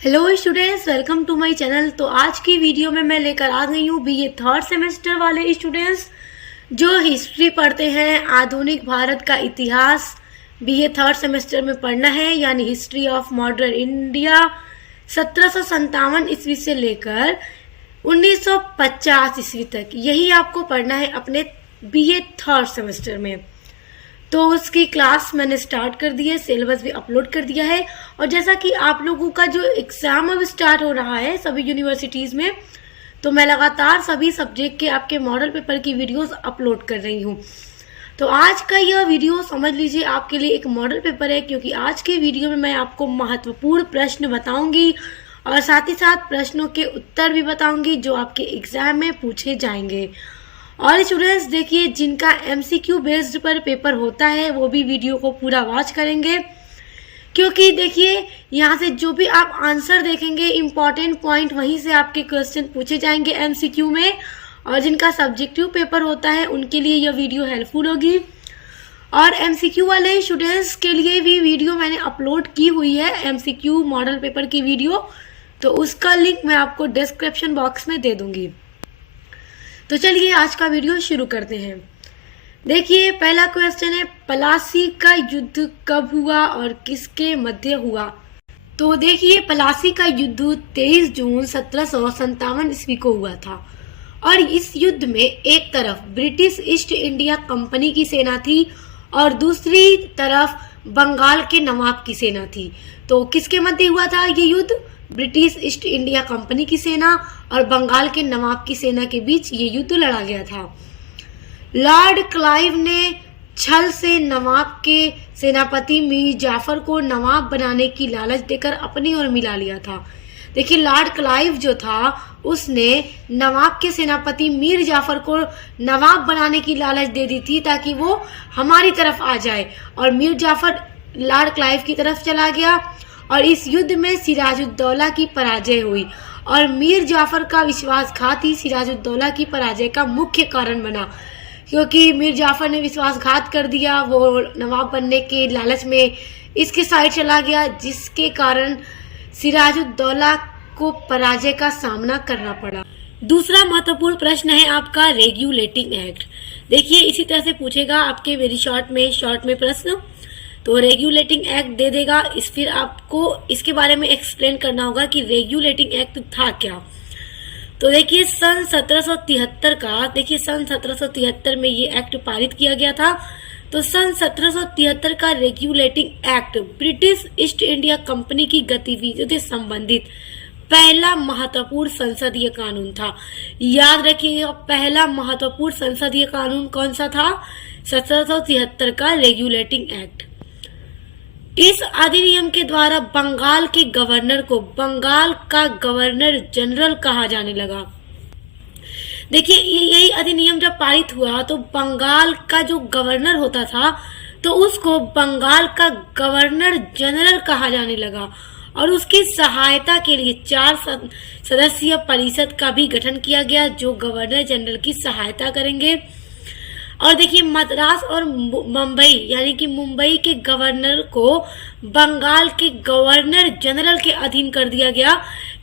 Hello students, welcome to my channel. तो आज की वीडियो में मैं लेकर आ गई हूँ बीए थर्ड सेमेस्टर वाले स्टूडेंट्स जो हिस्ट्री पढ़ते हैं, आधुनिक भारत का इतिहास बीए थर्ड सेमेस्टर में पढ़ना है, यानी हिस्ट्री ऑफ मॉडर्न इंडिया 1757 ईस्वी से लेकर 1950 ईस्वी तक। यही आपको पढ़ना है अपने बीए थर्ड सेमेस्टर में। तो उसकी क्लास मैंने स्टार्ट कर दी है, सिलेबस भी अपलोड कर दिया है। और जैसा कि आप लोगों का जो एग्जाम अब स्टार्ट हो रहा है सभी यूनिवर्सिटीज़ में, तो मैं लगातार सभी सब्जेक्ट के आपके मॉडल पेपर की वीडियोस अपलोड कर रही हूँ। तो आज का यह वीडियो समझ लीजिए आपके लिए एक मॉडल पेपर है, क्योंकि आज के वीडियो में मैं आपको महत्वपूर्ण प्रश्न बताऊंगी और साथ ही साथ प्रश्नों के उत्तर भी बताऊंगी जो आपके एग्जाम में पूछे जाएंगे। और स्टूडेंट्स देखिए, जिनका एमसीक्यू बेस्ड पर पेपर होता है वो भी वीडियो को पूरा वॉच करेंगे, क्योंकि देखिए यहाँ से जो भी आप आंसर देखेंगे इम्पॉर्टेंट पॉइंट वहीं से आपके क्वेश्चन पूछे जाएंगे एमसीक्यू में। और जिनका सब्जेक्टिव पेपर होता है उनके लिए यह वीडियो हेल्पफुल होगी। और एमसीक्यू वाले स्टूडेंट्स के लिए भी वीडियो मैंने अपलोड की हुई है, एमसीक्यू मॉडल पेपर की वीडियो, तो उसका लिंक मैं आपको डिस्क्रिप्शन बॉक्स में दे दूंगी। तो चलिए आज का वीडियो शुरू करते हैं। देखिए पहला क्वेश्चन है, पलासी का युद्ध कब हुआ और किसके मध्य हुआ? तो देखिए पलासी का युद्ध 23 जून 1757 ईस्वी को हुआ था। और इस युद्ध में एक तरफ ब्रिटिश ईस्ट इंडिया कंपनी की सेना थी और दूसरी तरफ बंगाल के नवाब की सेना थी। तो किसके मध्य हुआ था ये युद्ध? ब्रिटिश ईस्ट इंडिया कंपनी की सेना और बंगाल के नवाब की सेना के बीच ये युद्ध लड़ा गया था। लॉर्ड क्लाइव ने छल से नवाब के सेनापति मीर जाफर को नवाब बनाने की लालच देकर अपनी ओर मिला लिया था। देखिए लॉर्ड क्लाइव जो था उसने नवाब के सेनापति मीर जाफर को नवाब बनाने की लालच दे दी थी ताकि वो हमारी तरफ आ जाए, और मीर जाफर लॉर्ड क्लाइव की तरफ चला गया और इस युद्ध में सिराजुद्दौला की पराजय हुई। और मीर जाफर का विश्वासघात ही सिराजुद्दौला की पराजय का मुख्य कारण बना, क्योंकि मीर जाफर ने विश्वासघात कर दिया, वो नवाब बनने के लालच में इसके साइड चला गया, जिसके कारण सिराजुद्दौला को पराजय का सामना करना पड़ा। दूसरा महत्वपूर्ण प्रश्न है आपका रेगुलेटिंग एक्ट। देखिए इसी तरह से पूछेगा आपके वेरी शॉर्ट में प्रश्न, तो रेगुलेटिंग एक्ट दे देगा, फिर आपको इसके बारे में एक्सप्लेन करना होगा कि रेगुलेटिंग एक्ट था क्या। तो देखिए सन 1773 का, देखिए सन 1773 में ये एक्ट पारित किया गया था। तो सन 1773 का regulating act British east India company की गतिविधियों से संबंधित पहला महत्वपूर्ण संसदीय कानून था। याद रखिएगा पहला महत्वपूर्ण संसदीय कानून कौन सा था? 1773 का रेगुलेटिंग एक्ट। इस अधिनियम के द्वारा बंगाल के गवर्नर को बंगाल का गवर्नर जनरल कहा जाने लगा। देखिए यही अधिनियम जब पारित हुआ तो बंगाल का जो गवर्नर होता था तो उसको बंगाल का गवर्नर जनरल कहा जाने लगा, और उसकी सहायता के लिए 4 सदस्यीय परिषद का भी गठन किया गया जो गवर्नर जनरल की सहायता करेंगे। और देखिए मद्रास और मुंबई यानी कि मुंबई के गवर्नर को बंगाल के गवर्नर जनरल के अधीन कर दिया गया,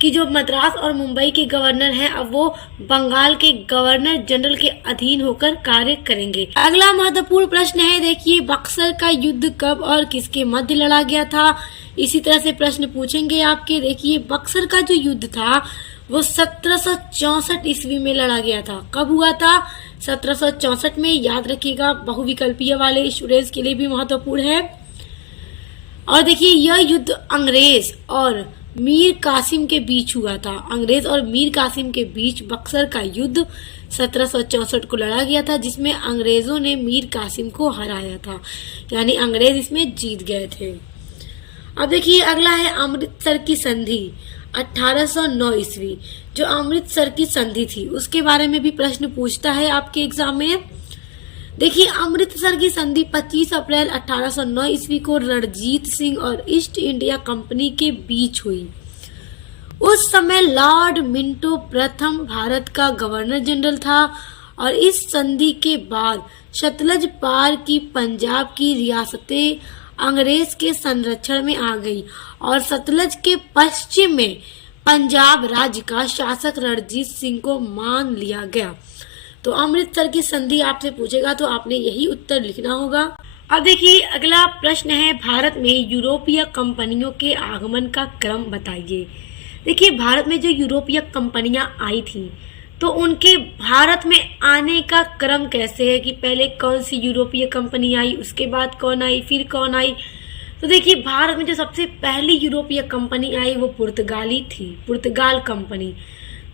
कि जो मद्रास और मुंबई के गवर्नर हैं अब वो बंगाल के गवर्नर जनरल के अधीन होकर कार्य करेंगे। अगला महत्वपूर्ण प्रश्न है, देखिए बक्सर का युद्ध कब और किसके मध्य लड़ा गया था? इसी तरह से प्रश्न पूछेंगे आपके। देखिए बक्सर का जो युद्ध था वो 1764 ईस्वी में लड़ा गया था। कब हुआ था? 1764 में। याद रखिएगा बहुविकल्पीय वाले स्टूडेंट्स के लिए भी महत्वपूर्ण है। और देखिए यह युद्ध अंग्रेज और मीर कासिम के बीच हुआ था। अंग्रेज और मीर कासिम के बीच बक्सर का युद्ध 1764 को लड़ा गया था, जिसमें अंग्रेजों ने मीर कासिम को हराया था, यानी अंग्रेज इसमें जीत गए थे। अब देखिए अगला है अमृतसर की संधि 1809 ईस्वी। जो अमृतसर की संधि थी उसके बारे में भी प्रश्न पूछता है आपके एग्जाम में। देखिए अमृतसर की संधि 25 अप्रैल 1809 ईस्वी को रणजीत सिंह और ईस्ट इंडिया कंपनी के बीच हुई। उस समय लॉर्ड मिंटो प्रथम भारत का गवर्नर जनरल था, और इस संधि के बाद सतलज पार की पंजाब की रियासतें अंग्रेज के संरक्षण में आ गई और सतलज के पश्चिम में पंजाब राज्य का शासक रणजीत सिंह को मान लिया गया। तो अमृतसर की संधि आपसे पूछेगा तो आपने यही उत्तर लिखना होगा। अब देखिए अगला प्रश्न है, भारत में यूरोपीय कंपनियों के आगमन का क्रम बताइए। देखिए भारत में जो यूरोपीय कंपनियां आई थी तो उनके भारत में आने का क्रम कैसे है कि पहले कौन सी यूरोपीय कंपनी आई, उसके बाद कौन आई, फिर कौन आई। तो देखिए भारत में जो सबसे पहली यूरोपीय कंपनी आई वो पुर्तगाली थी, पुर्तगाल कंपनी।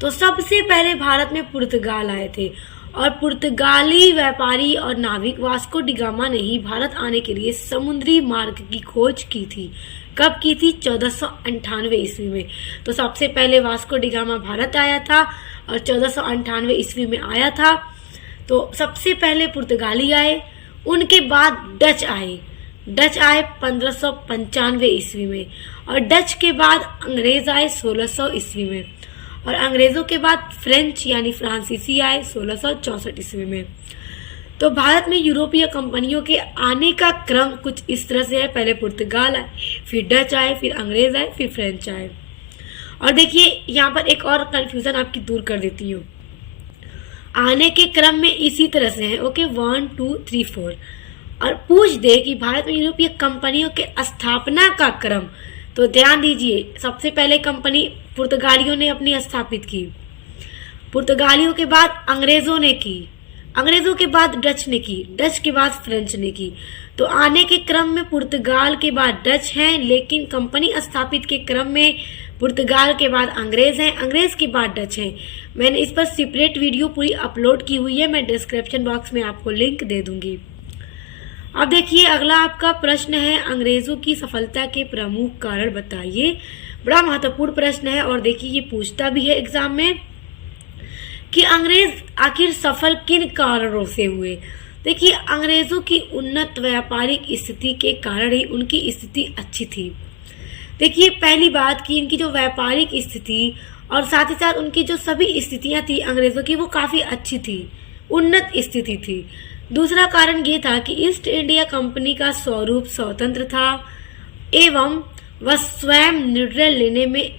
तो सबसे पहले भारत में पुर्तगाल आए थे और पुर्तगाली व्यापारी और नाविक वास्को डी गामा ने ही भारत आने के लिए समुद्री मार्ग की खोज की थी। कब की थी? 1498 ईस्वी में। तो सबसे पहले वास्को डी गामा भारत आया था और 1498 ईस्वी में आया था। तो सबसे पहले पुर्तगाली आए, उनके बाद डच आए। डच आए 1595 ईस्वी में और डच के बाद अंग्रेज आए 1600 ईस्वी में और अंग्रेजों के बाद फ्रेंच यानी फ्रांसीसी आए 1664 ईस्वी में। तो भारत में यूरोपीय कंपनियों के आने का क्रम कुछ इस तरह से है, पहले पुर्तगाल आए, फिर डच आए, फिर अंग्रेज आए, फिर फ्रेंच आए। और देखिए यहाँ पर एक और कंफ्यूजन आपकी दूर कर देती हूँ, आने के क्रम में इसी तरह से है। ओके 1 2 3 4 और पूछ दे कि भारत में यूरोपीय कंपनियों के स्थापना का क्रम, तो ध्यान दीजिए सबसे पहले कंपनी पुर्तगालियों ने अपनी स्थापित की, पुर्तगालियों के बाद अंग्रेजों ने की, अंग्रेजों के बाद डच ने की, डच के बाद फ्रेंच ने की। तो आने के क्रम में पुर्तगाल के बाद डच हैं, लेकिन कंपनी स्थापित के क्रम में पुर्तगाल के बाद अंग्रेज हैं, अंग्रेज के बाद डच हैं। मैंने इस पर सेपरेट वीडियो पूरी अपलोड की हुई है, मैं डिस्क्रिप्शन बॉक्स में आपको लिंक दे दूंगी। अब देखिए अगला आपका प्रश्न है, अंग्रेजों की सफलता के प्रमुख कारण बताइए। बड़ा महत्वपूर्ण प्रश्न है और देखिए ये पूछता भी है एग्जाम में कि अंग्रेज आखिर सफल किन कारणों से हुए। देखिए अंग्रेजों की उन्नत व्यापारिक स्थिति के कारण ही उनकी स्थिति अच्छी थी। देखिए पहली बात कि इनकी जो व्यापारिक स्थिति और साथ ही साथ उनकी जो सभी स्थितियां थी अंग्रेजों की वो काफी अच्छी थी, उन्नत स्थिति थी। दूसरा कारण ये था कि ईस्ट इंडिया कंपनी का स्वरूप स्वतंत्र था एवं वह स्वयं निर्णय लेने में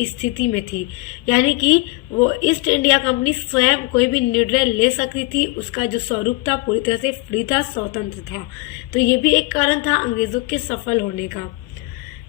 स्थिति में थी, यानी कि वो ईस्ट इंडिया कंपनी स्वयं कोई भी निर्णय ले सकती थी, उसका जो स्वरूप था पूरी तरह से फ्री था, स्वतंत्र था। तो ये भी एक कारण था अंग्रेजों के सफल होने का।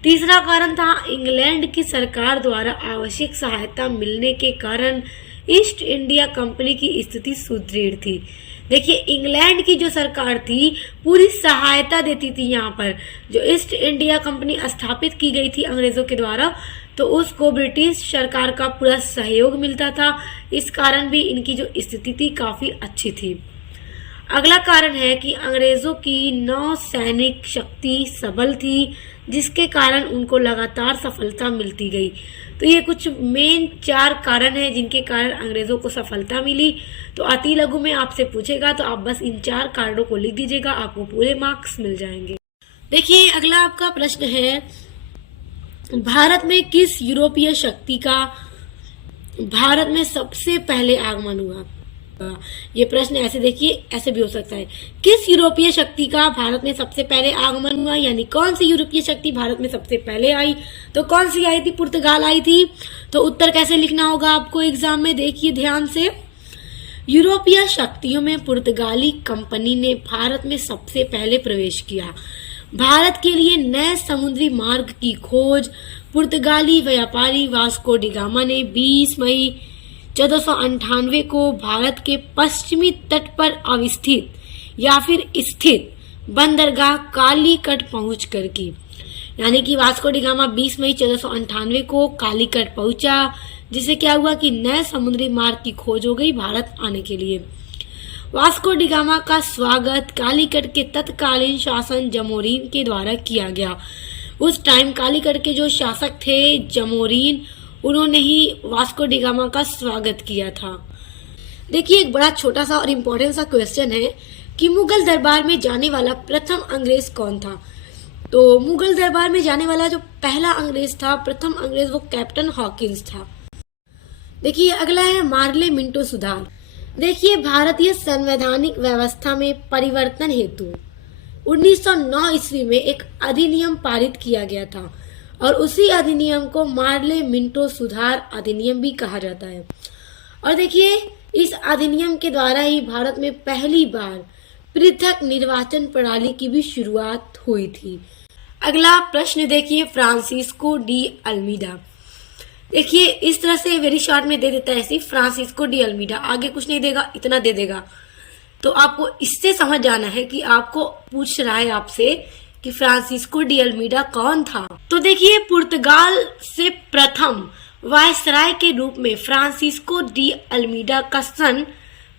तीसरा कारण था इंग्लैंड की सरकार द्वारा आवश्यक सहायता मिलने के कारण ईस्ट इंडिया कंपनी की स्थिति सुदृढ़ थी। देखिए इंग्लैंड की जो सरकार थी पूरी सहायता देती थी, यहाँ पर जो ईस्ट इंडिया कंपनी स्थापित की गई थी अंग्रेजों के द्वारा तो उसको ब्रिटिश सरकार का पूरा सहयोग मिलता था, इस कारण भी इनकी जो स्थिति थी काफी अच्छी थी। अगला कारण है कि अंग्रेजों की नौ सैनिक शक्ति सबल थी, जिसके कारण उनको लगातार सफलता मिलती गई। तो ये कुछ मेन 4 कारण हैं जिनके कारण अंग्रेजों को सफलता मिली। तो अति लघु में आपसे पूछेगा तो आप बस इन 4 कारणों को लिख दीजिएगा, आपको पूरे मार्क्स मिल जाएंगे। देखिए अगला आपका प्रश्न है, भारत में किस यूरोपीय शक्ति का भारत में सबसे पहले आगमन हुआ। ये प्रश्न ऐसे देखिए, ऐसे भी हो सकता है, किस यूरोपीय शक्ति का भारत में सबसे पहले आगमन हुआ, यानी कौन सी यूरोपीय शक्ति भारत में सबसे पहले आई। तो कौन सी आई थी? पुर्तगाल आई थी। तो उत्तर कैसे लिखना होगा आपको एग्जाम में, देखिए ध्यान से। यूरोपीय शक्तियों में पुर्तगाली कंपनी ने भारत में सबसे पहले प्रवेश किया। भारत के लिए नए समुद्री मार्ग की खोज पुर्तगाली व्यापारी वास्को डी गामा ने 20 मई 1498 को भारत के पश्चिमी तट पर अवस्थित या फिर स्थित बंदरगाह कालीकट पहुंचकर की। यानी कि वास्को डी गामा 20 मई 1498 को कालीकट पहुंचा, जिससे क्या हुआ कि नए समुद्री मार्ग की खोज हो गई भारत आने के लिए। वास्को डी गामा का स्वागत कालीकट के तत्कालीन शासन जमोरीन के द्वारा किया गया। उस टाइम कालीकट के जो शासक थे जमोरीन, उन्होंने ही वास्को डी गामा का स्वागत किया था। देखिए एक बड़ा छोटा सा और इम्पोर्टेंट सा क्वेश्चन है कि मुगल दरबार में जाने वाला प्रथम अंग्रेज कौन था। तो मुगल दरबार में जाने वाला जो पहला अंग्रेज था, प्रथम अंग्रेज, वो कैप्टन हॉकिंस था। देखिए अगला है मार्ले मिंटो सुधार। देखिए भारतीय संवैधानिक व्यवस्था में परिवर्तन हेतु 1909 ईस्वी में एक अधिनियम पारित किया गया था और उसी अधिनियम को मार्ले मिंटो सुधार अधिनियम भी कहा जाता है। और देखिए, इस अधिनियम के द्वारा ही भारत में पहली बार पृथक निर्वाचन प्रणाली की भी शुरुआत हुई थी। अगला प्रश्न देखिए, फ्रांसिस्को डी अल्मीडा। देखिए, इस तरह से वेरी शॉर्ट में दे देता है ऐसी, फ्रांसिस्को डी अल्मीडा, आगे कुछ नहीं देगा, इतना दे देगा। तो आपको इससे समझ जाना है कि आपको पूछ रहा है आपसे कि फ्रांसिस्को डी अल्मीडा कौन था। तो देखिए, पुर्तगाल से प्रथम वायसराय के रूप में फ्रांसिस्को डी अल्मीडा का सन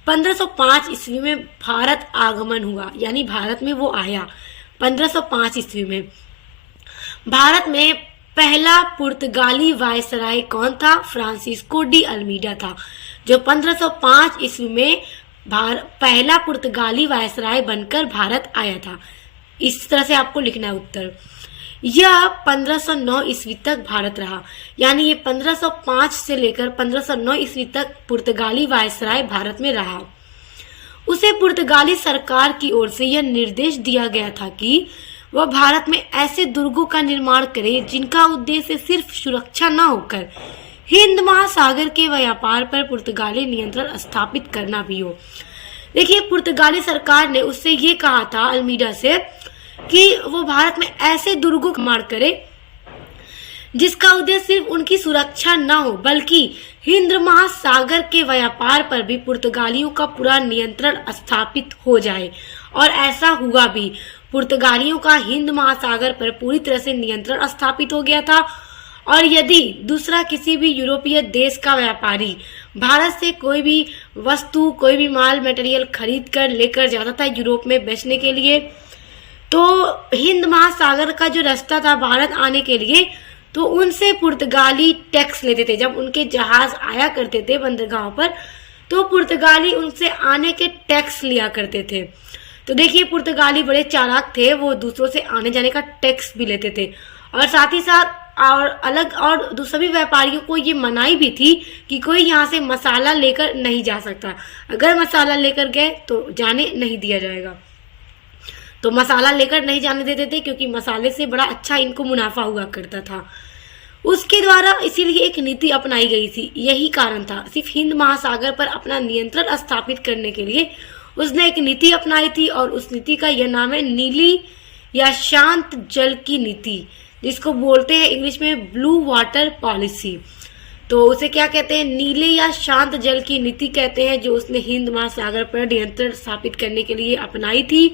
1505 ईस्वी में भारत आगमन हुआ, यानी भारत में वो आया 1505 ईस्वी में। भारत में पहला पुर्तगाली वायसराय कौन था? फ्रांसिस्को डी अल्मीडा था, जो 1505 ईस्वी में पहला पुर्तगाली वायसराय बनकर भारत आया था। इस तरह से आपको लिखना है उत्तर। यह 1509 ईस्वी तक भारत रहा, यानी ये 1505 से लेकर 1509 ईस्वी तक पुर्तगाली वायसराय भारत में रहा। उसे पुर्तगाली सरकार की ओर से यह निर्देश दिया गया था कि वह भारत में ऐसे दुर्गों का निर्माण करे जिनका उद्देश्य सिर्फ सुरक्षा न होकर हिंद महासागर के व्यापार पर पुर्तगाली नियंत्रण स्थापित करना भी हो। देखिए, पुर्तगाली सरकार ने उससे ये कहा था, अल्मीडा से, कि वो भारत में ऐसे दुर्गों का निर्माण करे जिसका उद्देश्य सिर्फ उनकी सुरक्षा न हो बल्कि हिंद महासागर के व्यापार पर भी पुर्तगालियों का पूरा नियंत्रण स्थापित हो जाए। और ऐसा हुआ भी। पुर्तगालियों का हिंद महासागर पर पूरी तरह से नियंत्रण स्थापित हो गया था। और यदि दूसरा किसी भी यूरोपीय देश का व्यापारी भारत से कोई भी वस्तु, कोई भी माल मटेरियल खरीद कर लेकर जाता था यूरोप में बेचने के लिए, तो हिंद महासागर का जो रास्ता था भारत आने के लिए, तो उनसे पुर्तगाली टैक्स लेते थे। जब उनके जहाज आया करते थे बंदरगाह पर, तो पुर्तगाली उनसे आने के टैक्स लिया करते थे। तो देखिए, पुर्तगाली बड़े चालाक थे, वो दूसरों से आने जाने का टैक्स भी लेते थे। और साथ ही साथ और सभी व्यापारियों को ये मनाही भी थी कि कोई यहाँ से मसाला लेकर नहीं जा सकता। अगर मसाला लेकर गए तो जाने नहीं दिया जाएगा। तो मसाला लेकर नहीं जाने देते थे, क्योंकि मसाले से बड़ा अच्छा इनको मुनाफा हुआ करता था। उसके द्वारा इसीलिए एक नीति अपनाई गई थी। यही कारण था, सिर्फ हिंद महासागर पर अपना नियंत्रण स्थापित करने के लिए उसने एक नीति अपनाई थी, और उस नीति का यह नाम है नीली या शांत जल की नीति, जिसको बोलते हैं इंग्लिश में ब्लू वाटर पॉलिसी। तो उसे क्या कहते हैं? नीले या शांत जल की नीति कहते हैं, जो उसने हिंद महासागर पर नियंत्रण स्थापित करने के लिए अपनाई थी।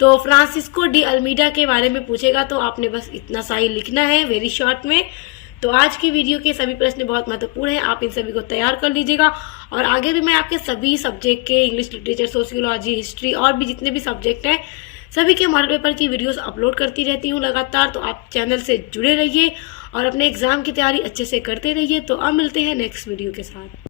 तो फ्रांसिस्को डी अल्मीडा के बारे में पूछेगा तो आपने बस इतना सा ही लिखना है वेरी शॉर्ट में। तो आज की वीडियो के सभी प्रश्न बहुत महत्वपूर्ण हैं, आप इन सभी को तैयार कर लीजिएगा। और आगे भी मैं आपके सभी सब्जेक्ट के इंग्लिश लिटरेचर, सोशियोलॉजी, हिस्ट्री और भी जितने भी सब्जेक्ट हैं सभी के मॉडल पेपर की वीडियोस अपलोड करती रहती हूँ लगातार। तो आप चैनल से जुड़े रहिए और अपने एग्जाम की तैयारी अच्छे से करते रहिए। तो अब मिलते हैं नेक्स्ट वीडियो के साथ।